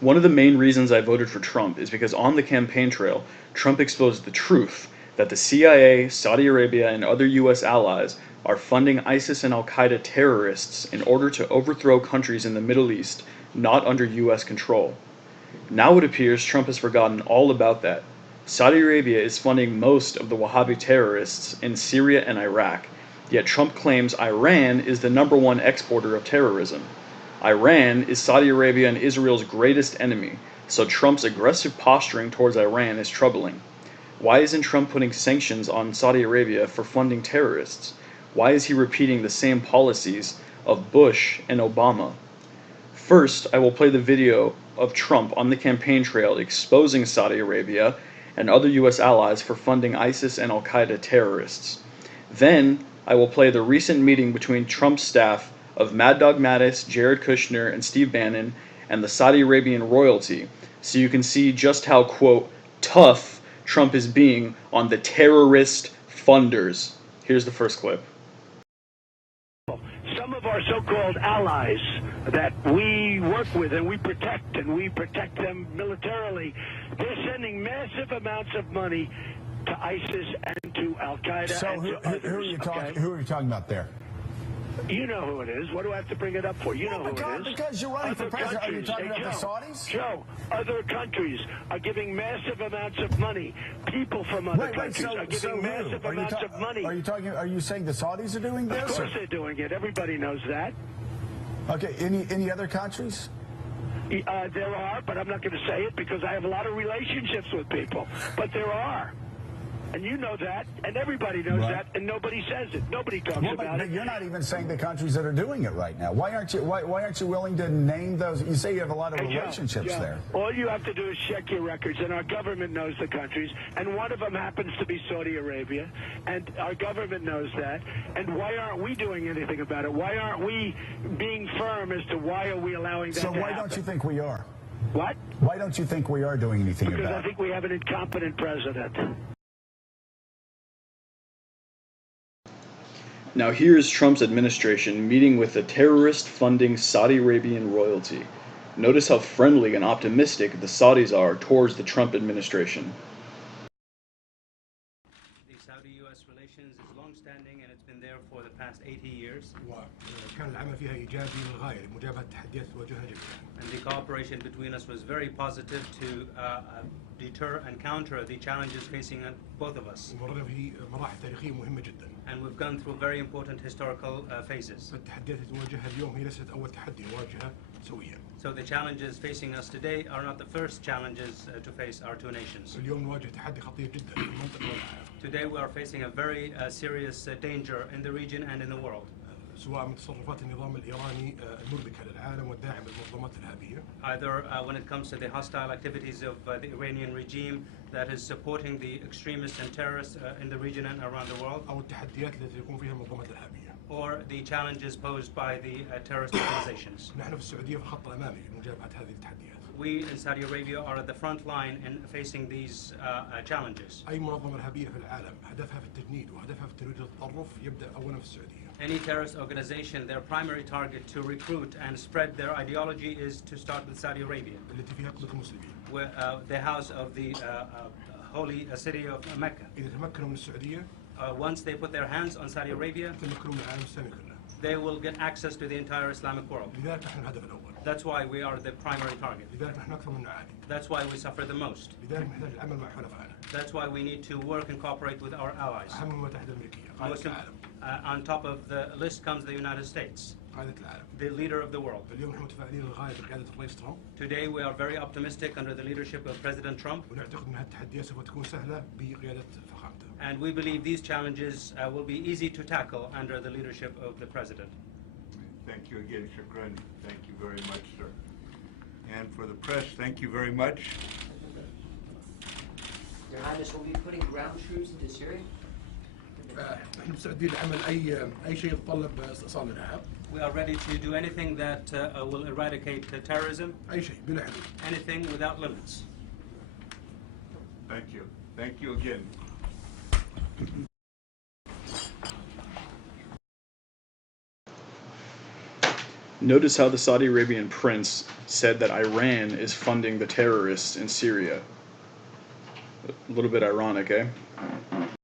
One of the main reasons I voted for Trump is because on the campaign trail, Trump exposed the truth that the CIA, Saudi Arabia, and other US allies are funding ISIS and AlQaeda terrorists in order to overthrow countries in the Middle East not under US control. Now it appears Trump has forgotten all about that. Saudi Arabia is funding most of the wahhabi terrorists in Syria and Iraq, yet Trump claims Iran is the #1 exporter of terrorism. Iran is Saudi Arabia and Israel's greatest enemy, so Trump's aggressive posturing towards Iran is troubling. Why isn't Trump putting sanctions on Saudi Arabia for funding terrorists? Why is he repeating the same policies of Bush and Obama? First, I will play the video of Trump on the campaign trail exposing Saudi Arabia and other US allies for funding ISIS and AlQaeda terrorists. Then, I will play the recent meeting between Trump's staff of Mad Dog Mattis, Jared Kushner, and Steve Bannon, and the Saudi Arabian royalty, so you can see just how, quote, tough Trump is being on the terrorist funders. Here's the first clip. Some of our so-called allies that we work with and we protect them militarily, they're sending massive amounts of money to ISIS and to AlQaeda. So and who are you talking about there? You know who it is. What do I have to bring it up for? You know who it is. Because you're running for president. Are you talking about the Saudis? Joe, other countries are giving massive amounts of money. People from other countries are giving massive amounts of money. Are you saying the Saudis are doing this? Of course they're doing it. Everybody knows that. Okay. Any other countries? There are, but I'm not going to say it because I have a lot of relationships with people. But there are. And you know that, and everybody knows that, and nobody says it. Nobody talks about it. You're not even saying the countries that are doing it right now. Why aren't you willing to name those? You say you have a lot of relationships there. All you have to do is check your records, and our government knows the countries, and one of them happens to be Saudi Arabia, and our government knows that. And why aren't we doing anything about it? Why aren't we being firm as to why are we allowing that to happen? So why don't you think we are? What? Why don't you think we are doing anything about it? Because I think we have an incompetent president. Now here is Trump's administration meeting with the terrorist-funding Saudi Arabian royalty. Notice how friendly and optimistic the Saudis are towards the Trump administration. The Saudi-US relations is long-standing and it's been there for the past 80 years. And the cooperation between us was very positive to deter and counter the challenges facing both of us. And we've gone through very important historical phases. So the challenges facing us today are not the first challenges to face our two nations. Today we are facing a very serious danger in the region and in the world. Either when it comes to the hostile activities of the Iranian regime that is supporting the extremists and terrorists in the region and around the world, or the challenges posed by the terrorist organizations. We in Saudi Arabia are at the front line in facing these challenges. Any terrorist organization, their primary target to recruit and spread their ideology is to start with Saudi Arabia, where, the house of the holy city of Mecca. Once they put their hands on Saudi Arabia, they will get access to the entire Islamic world. That's why we are the primary target. That's why we suffer the most. That's why we need to work and cooperate with our allies. On top of the list comes the United States, the leader of the world. Today we are very optimistic under the leadership of President Trump. And we believe these challenges will be easy to tackle under the leadership of the President. Thank you again, Shukran. Thank you very much, sir. And for the press, thank you very much. Your Highness, will we be putting ground troops into Syria? نحن مستعدين لعمل أي شيء يتطلب استئصال الإرهاب. We are ready to do anything that will eradicate terrorism. أي شيء بلا حدود. Anything without limits. Thank you. Thank you again. Notice how the Saudi Arabian prince said that Iran is funding the terrorists in Syria. A little bit ironic, eh?